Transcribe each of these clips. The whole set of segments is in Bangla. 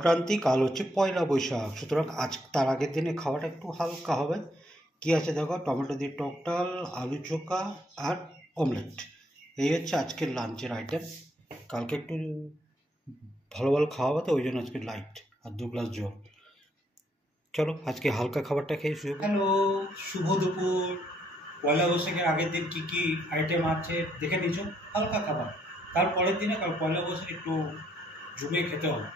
সংক্রান্তি, কাল হচ্ছে পয়লা বৈশাখ, সুতরাং আজ তার আগের দিনে খাওয়াটা একটু হালকা হবে। কি আছে দেখো, টমেটো দিয়ে টক ডাল, আলু চোখা আর অমলেট। এই হচ্ছে আজকের লাঞ্চের আইটেম। কালকে একটু ভালো ভালো খাওয়া হবে, তো ওই জন্য আজকে লাইট আর 2 গ্লাস জল। চলো আজকে হালকা খাবারটা খেয়ে শুরু। হ্যালো, শুভ দুপুর। পয়লা বৈশাখের আগের দিন কী কী আইটেম আছে দেখে নিচ্ছ। হালকা খাবার, তারপরের দিনে কাল পয়লা বৈশাখ একটু জমিয়ে খেতে হবে,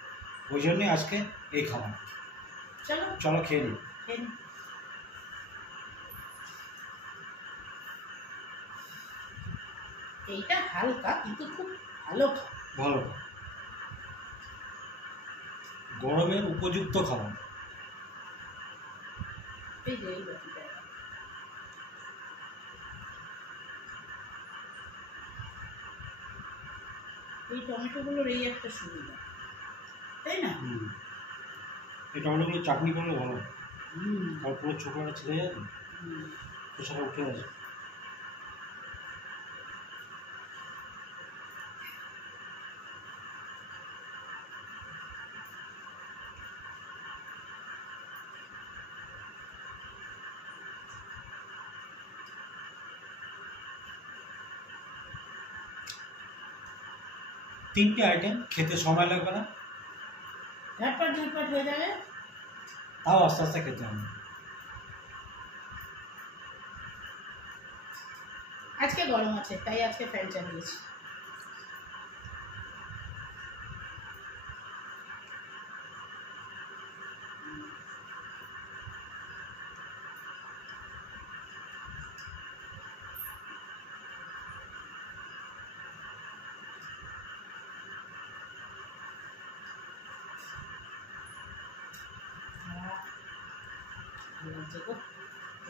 ওই জন্যই আজকে এই খাবার। চলো চলো খেয়ে নিই। এইটা হালকা কিন্তু খুব ভালো ভালো, গরমের উপযুক্ত খাবার। এই যে এই বাটিটা, এই টমেটোগুলোর এই একটা সুবিধা, তাই না? এই টমেটোগুলো চাটনি করলে ভালো, আর পুরো ছোকরাটা ছেড়ে যাবে, খোসাটা উঠে আসে। তিনটে আইটেম, খেতে সময় লাগবে না, ঝটপট ঝটপট হয়ে যাবে, তাও আস্তে আস্তে খেতে হবে। আজকে গরম আছে তাই আজকে ফ্যান চালিয়েছি।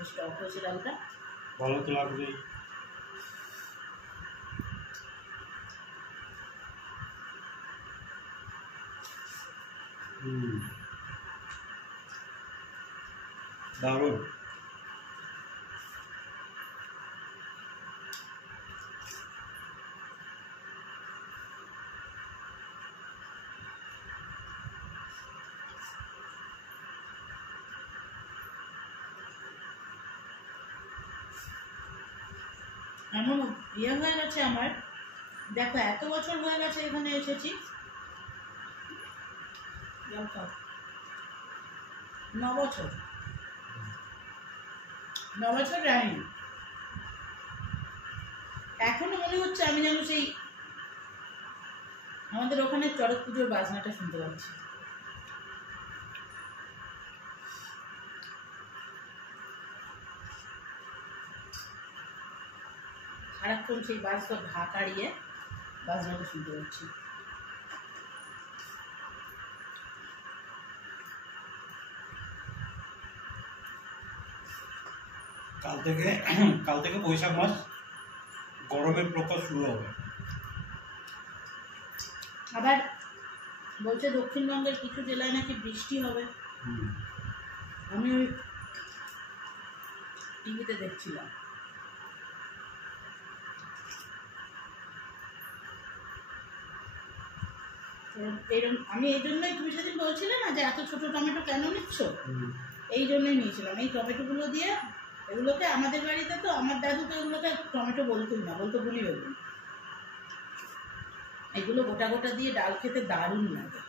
স্টক হয়েছে ডালটা, ভালো তো লাগবেই। দারুণ। এমন ইয়ে হয়ে গেছে আমার, দেখো এত বছর হয়ে গেছে এখানে এসেছি, 9 বছর, 9 বছর রানি, এখনো মনে হচ্ছে আমি যেন সেই আমাদের ওখানে চড়ক পুজোর বাজনাটা শুনতে পাচ্ছি। সারাক্ষণ সেই বাজনা ঢাক হারিয়ে বাজনাটা শুনতে পাচ্ছি। কাল থেকে বৈশাখ মাস, গরমের প্রকোপ শুরু হবে। আবার বলছে দক্ষিণবঙ্গের কিছু জেলায় নাকি বৃষ্টি হবে। আমি ওই টিভিতে দেখছিলাম। এরকম আমি এই জন্যই, তুমি সেদিন বলছিলে না যে এত ছোট টমেটো কেন নিচ্ছ, এই জন্যই নিয়েছিলাম। এই টমেটোগুলো দিয়ে, এগুলোকে আমাদের বাড়িতে তো আমার দাদু তো এগুলোকে টমেটো বলতুই না, বলতো গুলি বেগুন। এগুলো গোটা গোটা দিয়ে ডাল খেতে দারুণ লাগে।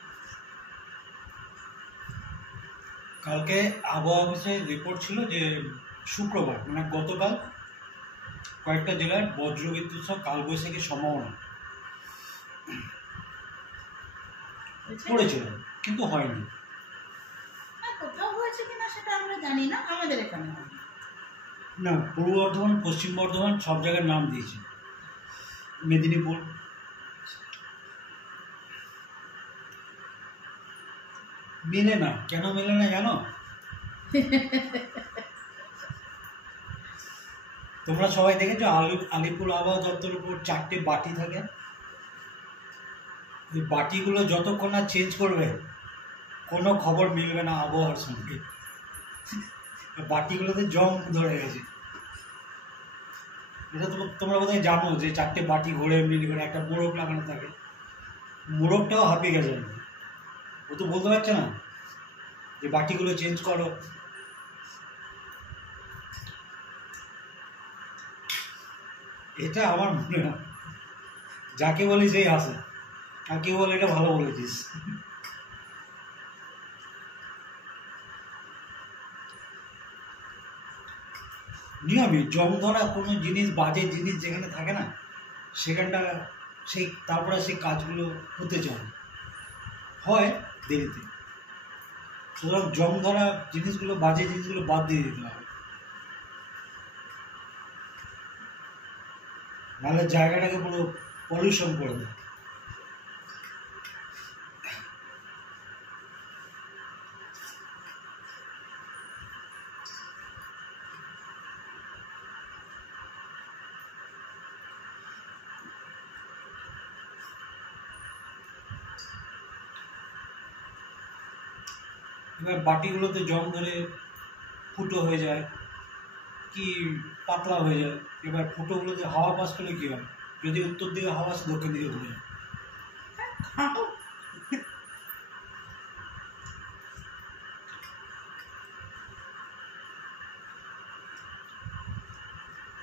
কালকে আবহাওয়া অফিসের রিপোর্ট ছিল যে শুক্রবার মানে গতকাল কয়েকটা জেলায় বজ্রবিদ্যুৎ সহ কালবৈশাখীর সম্ভাবনা পড়েছিল, কিন্তু হয়নি। কোথাও হয়েছে কিনা সেটা আমরা জানি না, আমাদের এখানে হয়নি। না, পূর্ব বর্ধমান, পশ্চিম বর্ধমান সব জায়গার নাম দিয়েছে, মেদিনীপুর। মেলে না, কেন মেলে না জানো? তোমরা সবাই দেখেছো আলিপুর আবহাওয়া দপ্তরের উপর 4টে বাটি থাকে, ওই বাটিগুলো যতক্ষণ না চেঞ্জ করবে কোনো খবর মিলবে না আবহাওয়ার সঙ্গে। বাটিগুলোতে জং ধরে গেছে। এটা তোমরা বোধহয় জানো যে 4টে বাটি ঘোরে এমনি করে, একটা মোড়ক লাগানো থাকে, মোড়কটাও হাঁপিয়ে গেছে। ও তো বলতে পারছে না যে বাটিগুলো চেঞ্জ করো। এটা আমার মনে হয় যাকে বলি সেই হাসে, আর কেউ বলে এটা ভালো বলেছিস। নিয়মই জং ধরা কোনো জিনিস, বাজে জিনিস যেখানে থাকে না সেখানটা সেই তারপরে সেই কাজগুলো হতে চায়, হয় দেরিতে। সুতরাং জং ধরা জিনিসগুলো, বাজে জিনিসগুলো বাদ দিয়ে দিতে হবে, নাহলে জায়গাটাকে পুরো পলিউশন করে দেয়। এবার বাটিগুলোতে জং ধরে ফুটো হয়ে যায় কি পাতলা হয়ে যায়। এবার ফুটোগুলোতে হাওয়া পাস করলে কী হয়, যদি উত্তর দিকে হাওয়া আসে দক্ষিণ দিকে ঘুরে যায়।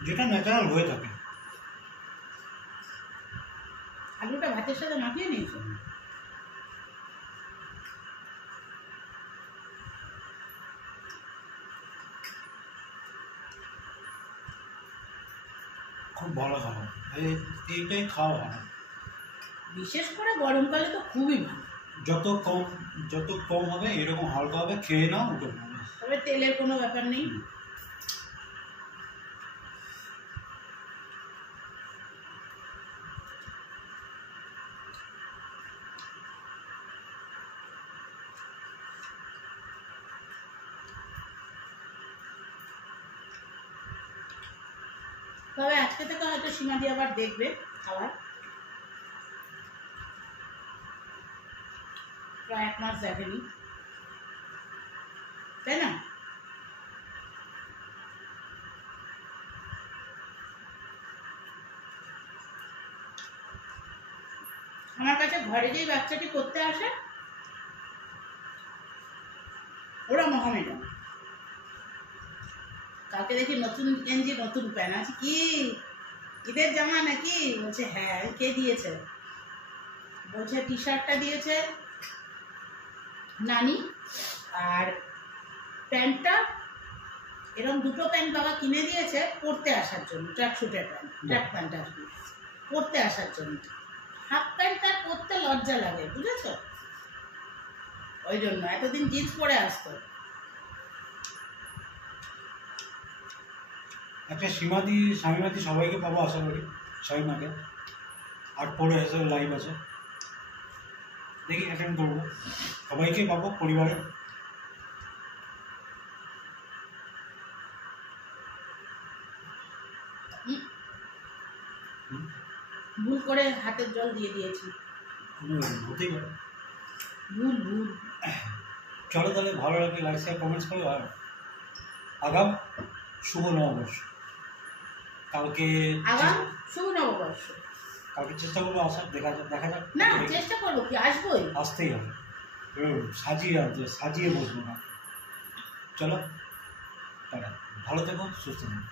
যেটা ন্যাচারাল হয়ে থাকে। আলুটা ভাতের সাথে মাখিয়ে নিয়েছো? খুব ভালো খাবার, এইটাই খাওয়া ভালো। বিশেষ করে গরমকালে তো খুবই ভালো। যত কম হবে এরকম হালকা হবে, খেয়ে নাও উঠে পড়বে। তবে তেলের কোনো ব্যাপার নেই। তবে আজকে থেকে হয়তো সীমাদি আবার দেখবে খাবার, প্রায় 1 মাস দেখেনি, তাই না? আমার কাছে ঘরে যেই বাচ্চাটি করতে আসে ওরা মহামেডাম। কালকে দেখি নতুন গেঞ্জি নতুন প্যান্ট আছে, কি ঈদের জামা নাকি? বলছে হ্যাঁ। কে দিয়েছে? বলছে টি শার্টটা দিয়েছে নানি, আর প্যান্টটা এরকম দুটো প্যান্ট বাবা কিনে দিয়েছে পরতে আসার জন্য, ট্র্যাকস্যুটের প্যান্ট, ট্র্যাক প্যান্ট আর কি, পরতে আসার জন্য। হাফ প্যান্ট আর পরতে লজ্জা লাগে, বুঝেছ? ওই জন্য এতদিন জিন্স পরে আসতো। আচ্ছা, স্বামীমাতি সবাইকে পাবো আশা করি, স্বামীমাকে। আর পরে এসে লাইভ আছে, দেখি অ্যাটেন্ড করবো। সবাইকে পাবো পরিবারে। ভুল করে হাতের জল দিয়ে দিয়েছি, হতেই পারে। ভুল। চলো তাহলে, ভালো লাগে লাইক শেয়ার কমেন্টস করো। আর আগাম শুভ নববর্ষ। কালকে শুভ নববর্ষ। কালকে চেষ্টা করবো আসার, দেখা যাক। না, চেষ্টা করবো কি, আসবোই, আসতেই হবে। সাজিয়ে বসবো না। চলো, ভালো থেকো, সুস্থ থেকো।